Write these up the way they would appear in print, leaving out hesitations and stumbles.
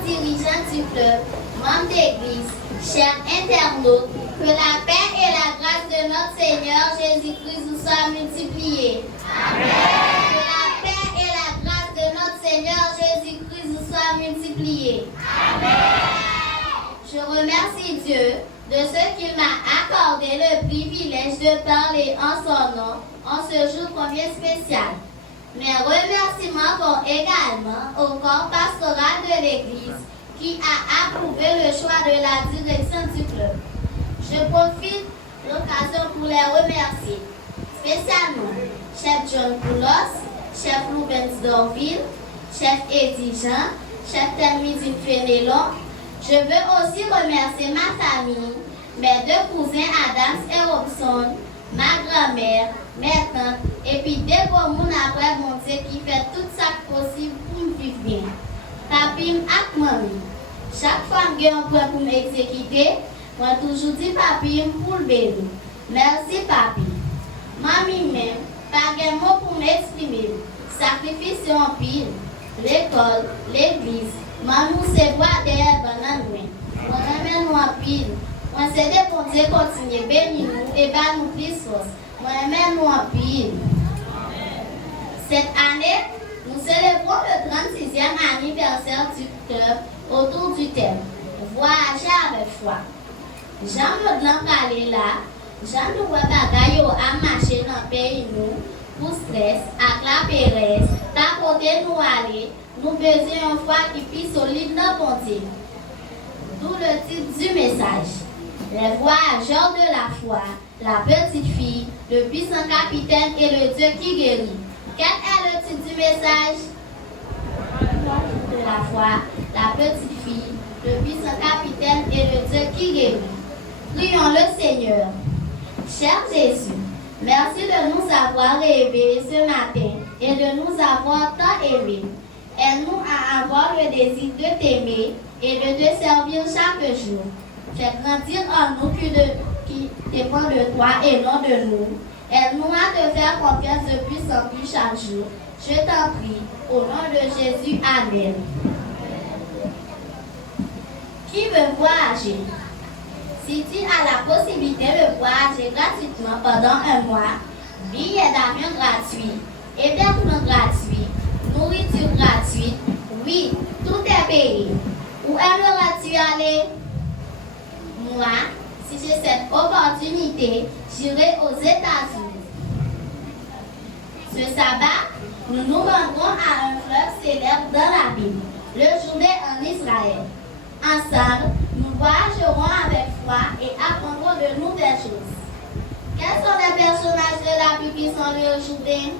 chers dirigeants du club, membres d'église, chers internautes, que la paix et la grâce de notre Seigneur Jésus-Christ vous soient multipliées. Amen. Que la paix et la grâce de notre Seigneur Jésus-Christ vous soient multipliées. Amen. Je remercie Dieu de ce qu'il m'a accordé le privilège de parler en son nom en ce jour combien spécial. Mes remerciements vont également au corps pastoral de l'Église qui a approuvé le choix de la direction du club. Je profite de l'occasion pour les remercier, spécialement chef John Poulos, chef Loubens Dorville, chef Eddie Jean, chef Telmidine Fénélon. Je veux aussi remercier ma famille, mes deux cousins Adams et Robson, ma grand-mère, mes tantes, et puis des gros moun après mon Dieu qui fait tout ça possible pour me vivre bien. Papim ak mami. Chaque fois que j'ai un point pour m'exécuter, moi toujours dis papim pour le béni. Merci papi. Mami même, pas de mots pour m'exprimer. Sacrifice en pile. L'école, l'église, maman c'est boire derrière banane. Moi ramène nous en pile. Moi c'est des bon Dieu continuer bénir nous et bah nous plus force. Moi ramène nous en pile. Cette année, nous célébrons le 36e anniversaire du club autour du thème Voyager avec foi. Jean-Maudlan Kalela, Jean-Noué Bagayo a marché dans le pays nous, pour stress, à la Pérez, tapoter nous aller, nous besoin une foi qui puisse solide dans bon Dieu. D'où le titre du message. Les voyageurs de la foi, la petite fille, le puissant capitaine et le Dieu qui guérit. Quel est le titre du message? De la foi, la petite fille, le puissant capitaine et le Dieu qui guérit. Prions le Seigneur. Cher Jésus, merci de nous avoir réveillés ce matin et de nous avoir tant aimés. Aide-nous à avoir le désir de t'aimer et de te servir chaque jour. Fais grandir en nous qui dépend de toi et non de nous. Aide-nous à te faire confiance de plus en plus chaque jour. Je t'en prie, au nom de Jésus, Amen. Qui veut voyager? Si tu as la possibilité de voyager gratuitement pendant un mois, billets d'avion gratuits, hébergement gratuit, nourriture gratuite, oui, tout est payé. Où aimerais-tu aller? Moi, si j'ai cette opportunité, j'irai aux États-Unis. Ce sabbat, nous nous rendrons à un fleuve célèbre dans la Bible, le Jourdain en Israël. Ensemble, nous voyagerons avec foi et apprendrons de nouvelles choses. Quels sont les personnages de la Bible qui sont liés au Jourdain?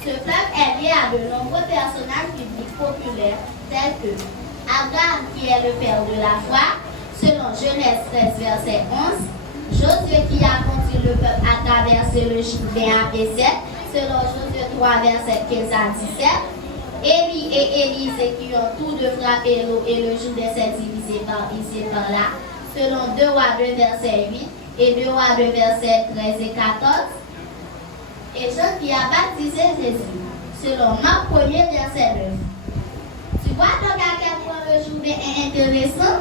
Ce fleuve est lié à de nombreux personnages bibliques populaires tels que Abraham qui est le père de la foi, selon Genèse 13, verset 11, Josué qui a conduit le peuple à traverser le Jourdain à pied sec, selon Josué 3, verset 15 à 17, Élie et Élisée qui ont tous deux frappé l'eau et le Jourdain s'est divisé par ici et par là, selon 2 Rois 2, verset 8 et 2 Rois 2, verset 13 et 14, et Jean qui a baptisé Jésus, selon Marc 1, verset 9. Tu vois donc à quel point le Jourdain est intéressant?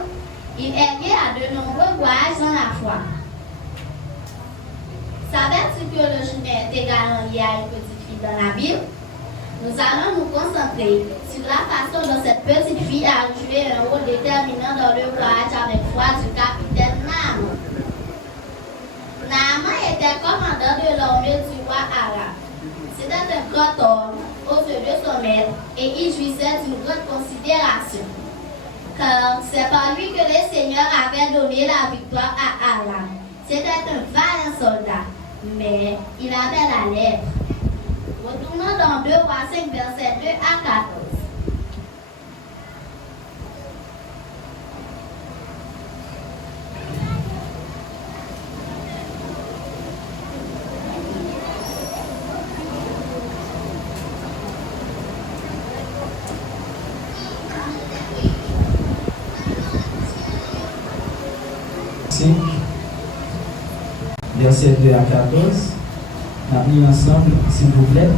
Il est lié à de nombreux voyages dans la foi. Savais-tu que le Jourdain est également lié à une petite fille dans la Bible? Nous allons nous concentrer sur la façon dont cette petite fille a joué un rôle déterminant dans le voyage avec foi du capitaine Naaman. Naaman était commandant de l'armée du roi arabe. C'était un grand homme aux yeux de son maître et il jouissait d'une grande considération. Car c'est par lui que le Seigneur avait donné la victoire à Aram. C'était un vaillant soldat, mais il avait la lèvre. Retournons dans 2 Rois 5, versets 2 à 14. Verset 2 à 14. On a mis ensemble, s'il vous plaît.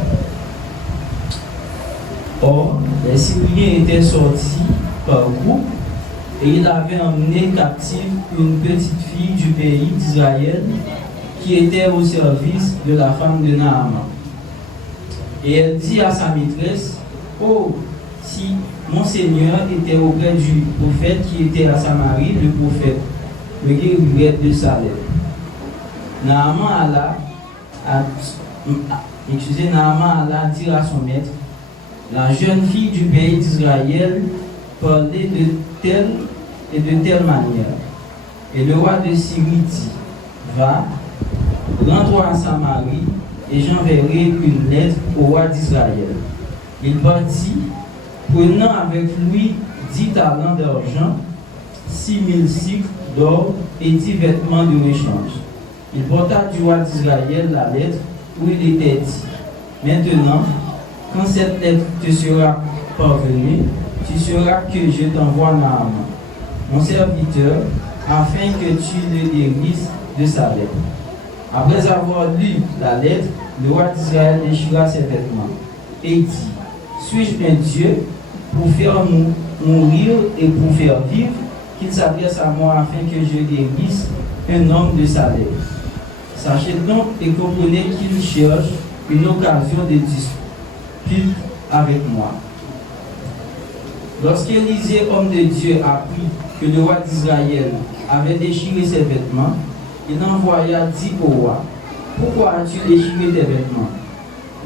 Or, les Syriens étaient sortis par groupe et ils avaient emmené captive une petite fille du pays d'Israël qui était au service de la femme de Naaman. Et elle dit à sa maîtresse, « Oh, si mon Seigneur était auprès du prophète qui était à Samarie, le prophète, le guerrier de Salem. » Naaman alla dire à son maître, « La jeune fille du pays d'Israël parlait de telle et de telle manière. » Et le roi de Syrie dit, « Va, rends-toi à Samarie, et j'enverrai une lettre au roi d'Israël. » Il partit, prenant avec lui 10 talents d'argent, 6000 cycles d'or et 10 vêtements de rechange. Il porta du roi d'Israël la lettre où il était dit, « Maintenant, quand cette lettre te sera parvenue, tu sauras que je t'envoie Naaman, mon serviteur, afin que tu le guérisses de sa lettre. » Après avoir lu la lettre, le roi d'Israël déchira ses vêtements et dit, « Suis-je un Dieu pour faire mourir et pour faire vivre, qu'il s'adresse à moi afin que je guérisse un homme de sa lettre? Sachez donc et comprenez qu'il cherche une occasion de dispute avec moi. » Lorsqu'Élisée, homme de Dieu, apprit que le roi d'Israël avait déchiré ses vêtements, il envoya dit au roi, « Pourquoi as-tu déchiré tes vêtements?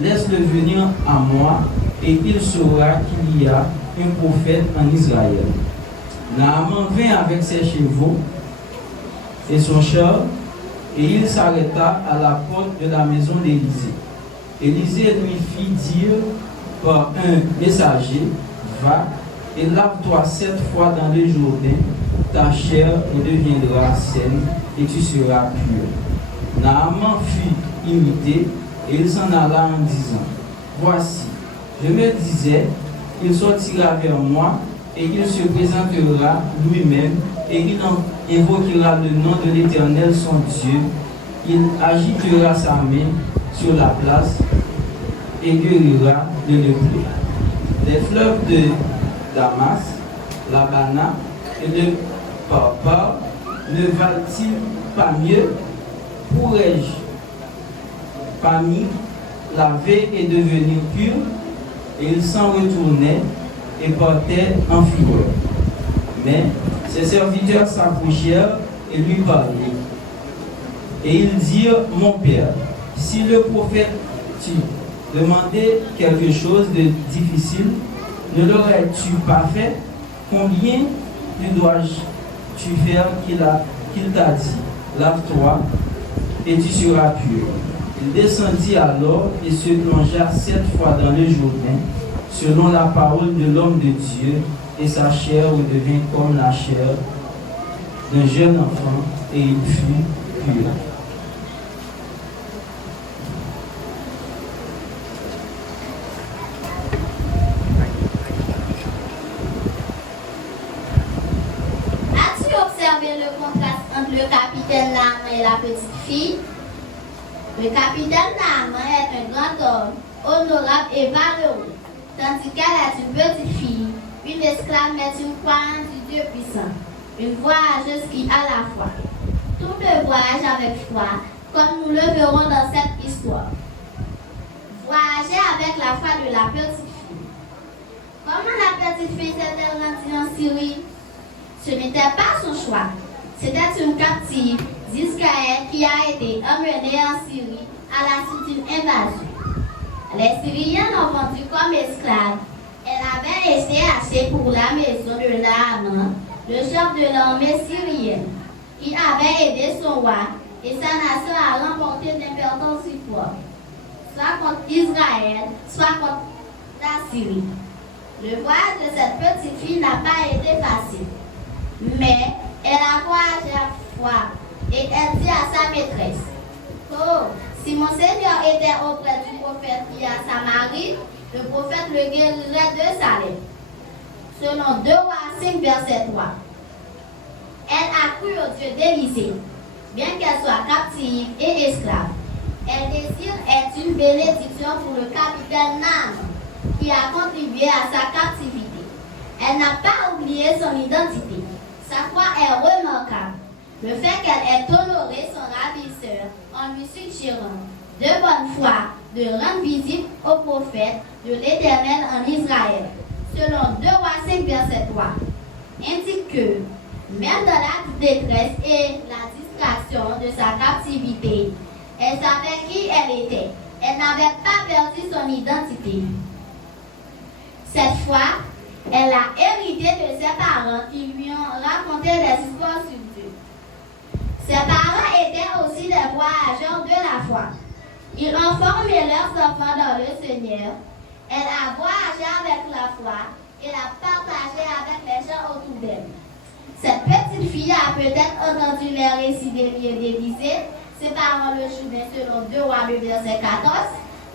Laisse-le venir à moi, et il saura qu'il y a un prophète en Israël. » Naaman vint avec ses chevaux et son char, et il s'arrêta à la porte de la maison d'Élisée. Élisée lui fit dire par un messager, « Va et lave-toi 7 fois dans le Jourdain, ta chair deviendra saine et tu seras pur. » Naaman fut imité et il s'en alla en disant, « Voici, je me disais, il sortira vers moi et il se présentera lui-même et il invoquera le nom de l'Éternel son Dieu. Il agitera sa main sur la place et guérira de l'épée. Les fleuves de Damas, l'Abana et le Parpar ne valent-ils pas mieux? Pourrais-je parmi laver et devenir pur? » Et il s'en retournait et partait en fureur. Mais ses serviteurs s'approchèrent et lui parlaient. Et ils dirent, « Mon père, si le prophète t'eût demandé quelque chose de difficile, ne l'aurais-tu pas fait? Combien te dois-tu faire qu'il t'a dit, lave-toi et tu seras pur? » Il descendit alors et se plongea 7 fois dans le Jourdain, selon la parole de l'homme de Dieu, et sa chair redevint comme la chair d'un jeune enfant, et il fut pur. As-tu observé le contraste entre le capitaine Naaman et la petite fille? Le capitaine Naaman est un grand homme, honorable et valeureux, tandis qu'elle est une petite fille, une esclave mais une croyante du Dieu puissant, une voyageuse qui a la foi. Tout le voyage avec foi, comme nous le verrons dans cette histoire. Voyager avec la foi de la petite fille. Comment la petite fille s'est-elle rendue en Syrie? Ce n'était pas son choix. C'était une captive d'Israël qui a été emmenée en Syrie à la suite d'une invasion. Les Syriens l'ont vendue comme esclave. Elle avait été achetée pour la maison de Naaman, le chef de l'armée syrienne, qui avait aidé son roi et sa nation à remporter d'importants supports, soit contre Israël, soit contre la Syrie. Le voyage de cette petite fille n'a pas été facile, mais elle a voyagé à foi et elle dit à sa maîtresse, « Oh, si mon Seigneur était auprès du prophète qui est à Samarie, le prophète le guérirait de sa lettre. » Selon 2 Rois 5, verset 3. Elle a cru au Dieu d'Élisée, bien qu'elle soit captive et esclave. Elle désire être une bénédiction pour le capitaine Naaman. qui a contribué à sa captivité. Elle n'a pas oublié son identité. Sa foi est remarquable. Le fait qu'elle ait honoré son ravisseur en lui suggérant de bonne foi de rendre visite au prophète de l'Éternel en Israël, selon 2 Rois 5, verset 3, indique que, même dans la détresse et la distraction de sa captivité, elle savait qui elle était. Elle n'avait pas perdu son identité. Cette fois, elle a hérité de ses parents qui lui ont raconté des histoires sur Dieu. Ses parents étaient aussi des voyageurs de la foi. Ils ont formé leurs enfants dans le Seigneur. Elle a voyagé avec la foi et l'a partagé avec les gens autour d'elle. Cette petite fille a peut-être entendu les récits d'Élie et d'Élisée, ses parents le Jourdain selon 2 Rois 2, verset 14,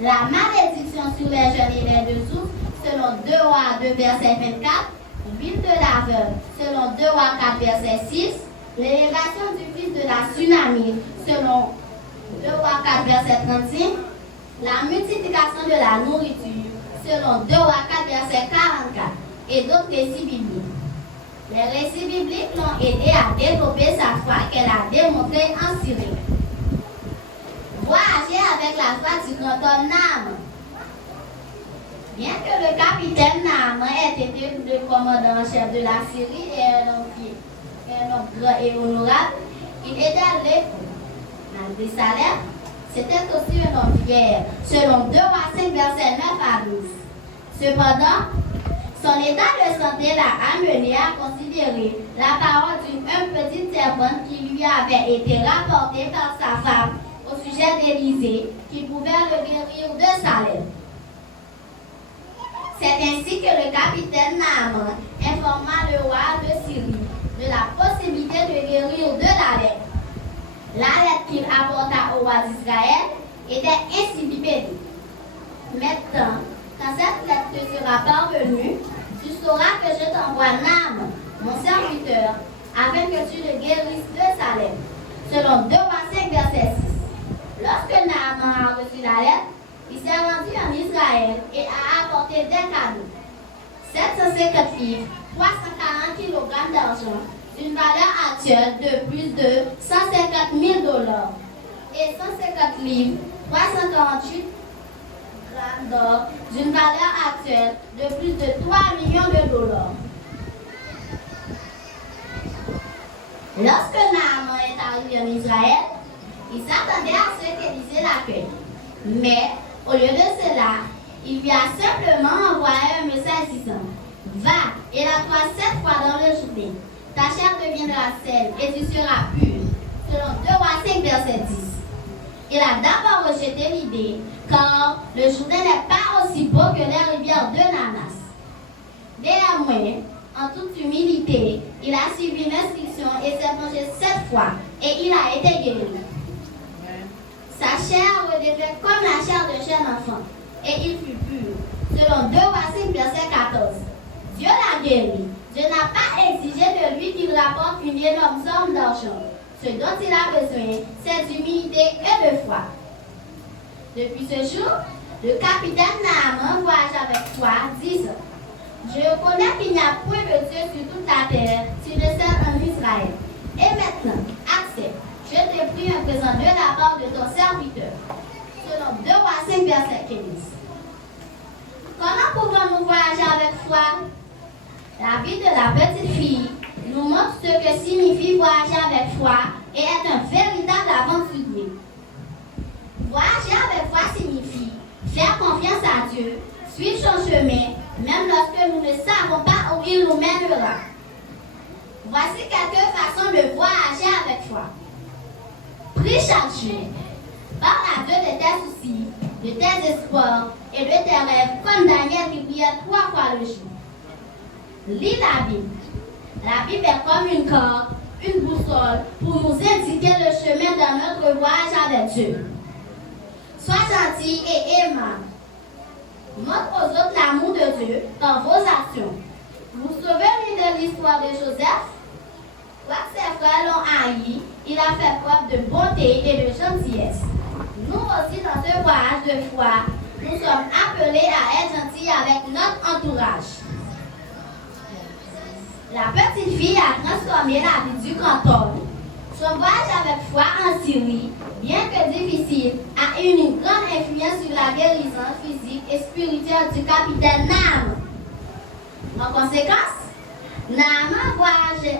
la malédiction sur les jeunes et les deux sources selon 2 Rois 2, verset 24, l'huile de la veuve selon 2 Rois 4, verset 6, l'élévation du fils de la tsunami selon 2 Rois 4, verset 35, la multiplication de la nourriture selon 2 Rois 4, verset 44 et d'autres récits bibliques. Les récits bibliques l'ont aidé à développer sa foi qu'elle a démontrée en Syrie. Voyager avec la foi du grand homme Naaman. Bien que le capitaine Naaman ait été le commandant en chef de la Syrie et un homme grand et honorable, il était l'époux d'Absalom. C'était aussi un homme fier, selon 2 Rois 5, versets 9 à 12. Cependant, son état de santé l'a amené à considérer la parole d'une petite servante qui lui avait été rapportée par sa femme au sujet d'Élisée, qui pouvait le guérir de sa lèpre. C'est ainsi que le capitaine Naaman informa le roi de Syrie de la possibilité de guérir de la lèpre. La lettre qu'il apporta au roi d'Israël était ainsi libérée. Maintenant, quand cette lettre te sera parvenue, tu sauras que je t'envoie Naaman, mon serviteur, afin que tu le guérisses de sa lèpre. Selon 2 Rois 5, verset 6. Lorsque Naaman a reçu la lettre, il s'est rendu en Israël et a apporté des cadeaux. 750 livres, 340 kg d'argent, d'une valeur actuelle de plus de 150 000 $, et 150 livres, 348 grammes d'or, d'une valeur actuelle de plus de 3 millions de $. Lorsque Naaman est arrivé en Israël, il s'attendait à ce qu'Élisée l'accueille. Mais, au lieu de cela, il lui a simplement envoyé un message disant « Va et lave-toi 7 fois dans le Jourdain. Ta chair deviendra saine et tu seras pur. » Selon 2 Rois 5, verset 10. Il a d'abord rejeté l'idée, car le Jourdain n'est pas aussi beau que les rivières de Nanas. Néanmoins, en toute humilité, il a suivi l'instruction et s'est plongé 7 fois, et il a été guéri. Sa chair redevenait comme la chair d'un jeune enfant, et il fut pur. Selon 2 Rois 5, verset 14. Dieu l'a guéri. Dieu n'a pas exigé de lui qu'il rapporte une énorme somme d'argent. Ce dont il a besoin, c'est d'humilité et de foi. Depuis ce jour, le capitaine Naaman voyage avec foi, disant « Je reconnais qu'il n'y a point de Dieu sur toute la terre, si le seul en Israël. Et maintenant, accepte. Je te prie un présent de la part de ton serviteur. » Selon 2 Rois 5, verset 15. Comment pouvons-nous voyager avec foi? La vie de la petite fille nous montre ce que signifie voyager avec foi et être un véritable aventurier. Voyager avec foi signifie faire confiance à Dieu, suivre son chemin, même lorsque nous ne savons pas où il nous mènera. Voici quelques façons de voyager avec foi. Prie chaque jour. Parle à Dieu de tes soucis, de tes espoirs et de tes rêves, comme Daniel qui priait 3 fois le jour. Lis la Bible. La Bible est comme une corde, une boussole pour nous indiquer le chemin dans notre voyage avec Dieu. Sois gentil et aimable. Montre aux autres l'amour de Dieu par vos actions. Vous souvenez de l'histoire de Joseph? Quoique ses frères l'ont haï, il a fait preuve de bonté et de gentillesse. Nous aussi, dans ce voyage de foi, Nous sommes appelés à être gentils avec notre entourage. La petite fille a transformé la vie du canton. Son voyage avec foi en Syrie, bien que difficile, a eu une grande influence sur la guérison physique et spirituelle du capitaine Naaman. En conséquence, Naaman voyage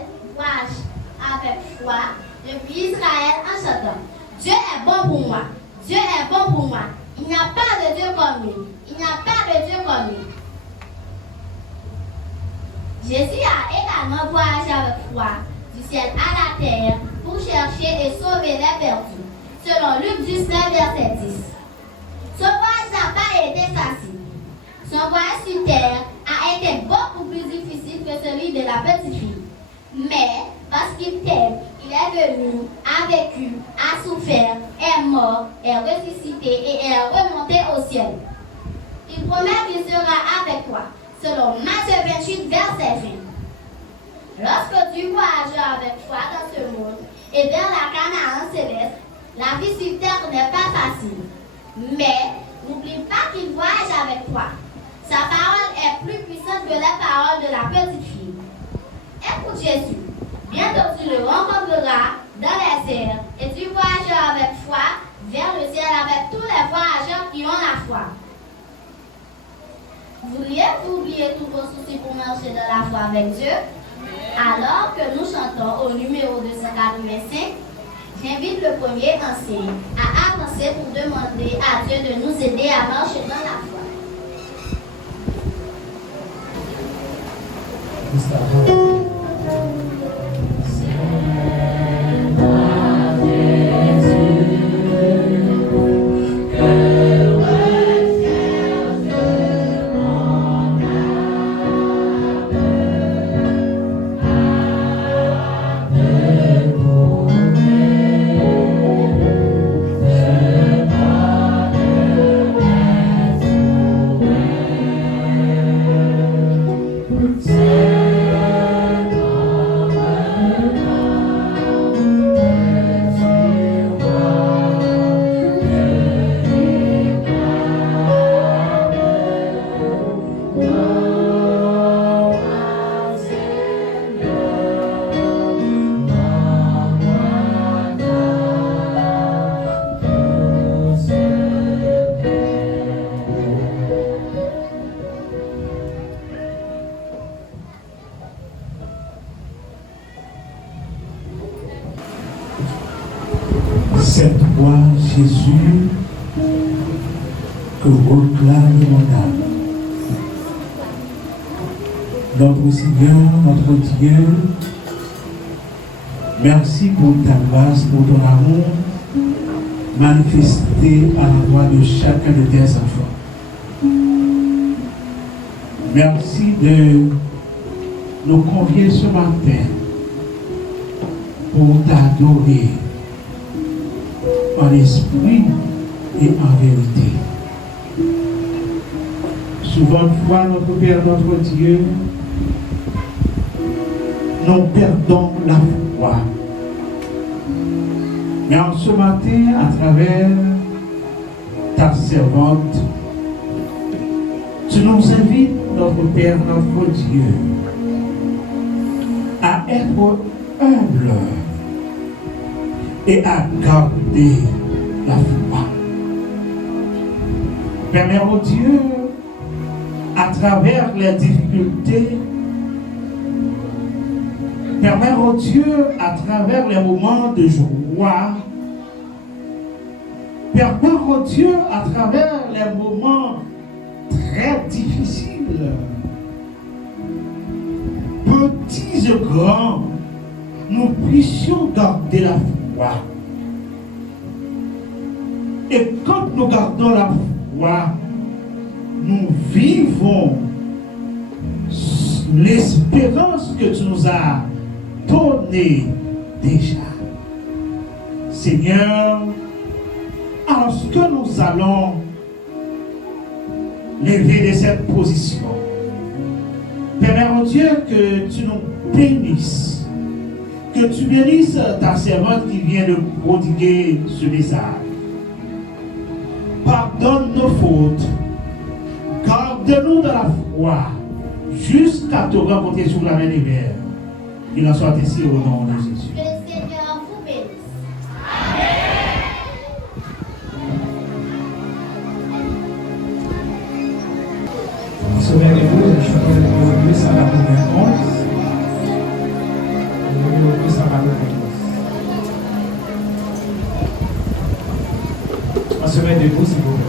avec foi depuis Israël en chantant « Dieu est bon pour moi, Dieu est bon pour moi, il n'y a pas de Dieu comme lui, il n'y a pas de Dieu comme lui. » Jésus a également voyagé avec foi du ciel à la terre pour chercher et sauver les perdus, selon Luc 19, verset 10. Son voyage n'a pas été facile. Son voyage sur terre a été beaucoup plus difficile que celui de la petite fille. Mais, parce qu'il t'aime, il est venu, a vécu, a souffert, est mort, est ressuscité et est remonté au ciel. Il promet qu'il sera avec toi, selon Matthieu 28, verset 20. Lorsque tu voyages avec foi dans ce monde et vers la Canaan céleste, la vie sur terre n'est pas facile. Mais n'oublie pas qu'il voyage avec toi. Sa parole est plus puissante que les paroles de la petite fille. Écoute Jésus. Bientôt tu le rencontreras dans les airs et tu voyageras avec foi vers le ciel avec tous les voyageurs qui ont la foi. Voudriez-vous oublier tous vos soucis pour marcher dans la foi avec Dieu? Alors que nous chantons au numéro 285, j'invite le premier enseignant à avancer pour demander à Dieu de nous aider à marcher dans la foi. Cette voix, Jésus, que proclame mon âme. Notre Seigneur, notre Dieu, merci pour ta grâce, pour ton amour manifesté à l'endroit de chacun de tes enfants. Merci de nous convier ce matin pour t'adorer en esprit et en vérité. Souvent de fois, notre Père, notre Dieu, nous perdons la foi. Mais en ce matin, à travers ta servante, tu nous invites, notre Père, notre Dieu, à être humble et à garder la foi. Père mon Dieu, à travers les difficultés, Père mon Dieu, à travers les moments de joie, Père mon Dieu, à travers les moments très difficiles, petits et grands, nous puissions garder la foi. Et quand nous gardons la foi, nous vivons l'espérance que tu nous as donnée déjà. Seigneur, alors que nous allons lever de cette position, Père mon Dieu, que tu nous bénisses, que tu bénisses ta servante qui vient de prodiguer ce message. Pardonne nos fautes, Garde-nous dans la foi jusqu'à te rencontrer sur la mer des mers. Il en soit ainsi au nom de Jésus. Le Seigneur vous bénisse. Semaine de vous, je suis en train de numéro 291. Numéro 291. En semaine de vous, s'il vous plaît.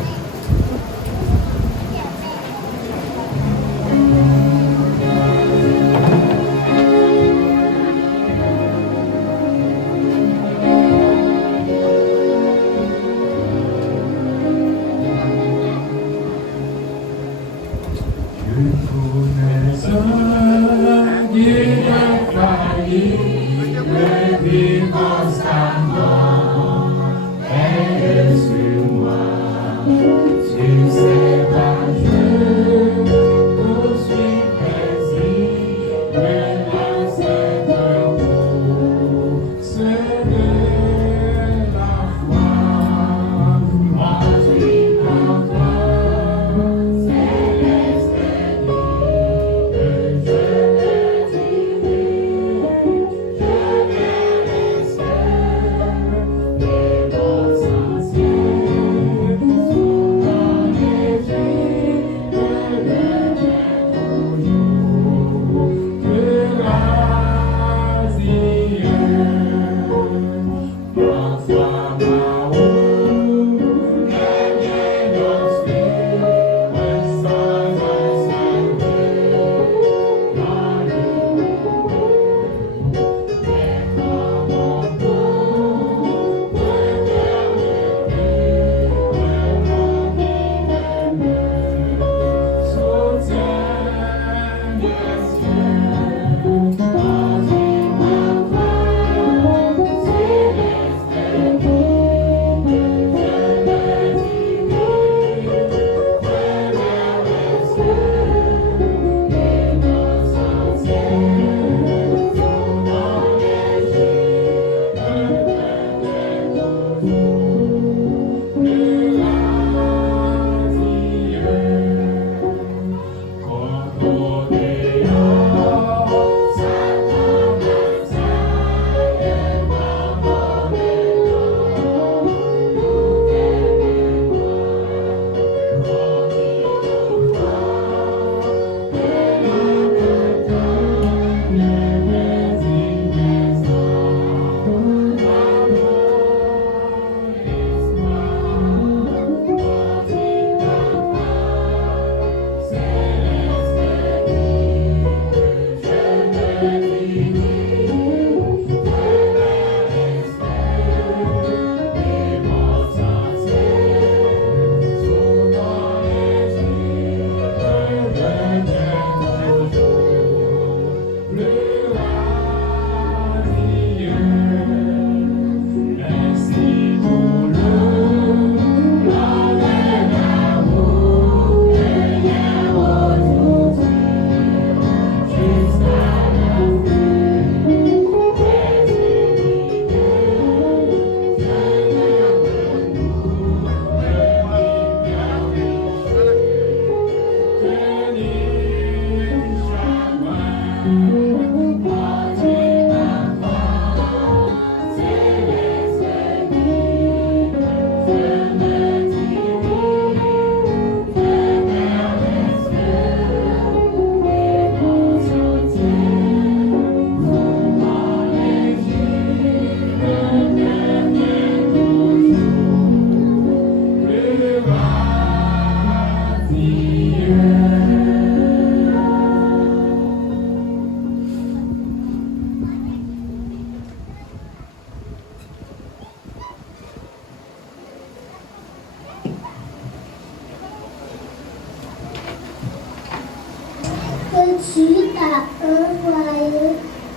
Tu t'as envoyé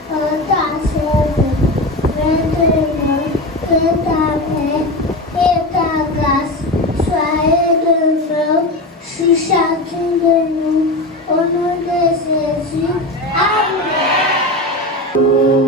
ta servante. Maintenant, que ta paix et ta grâce soient demeurées sur chacun de nous. Au nom de Jésus. Amen.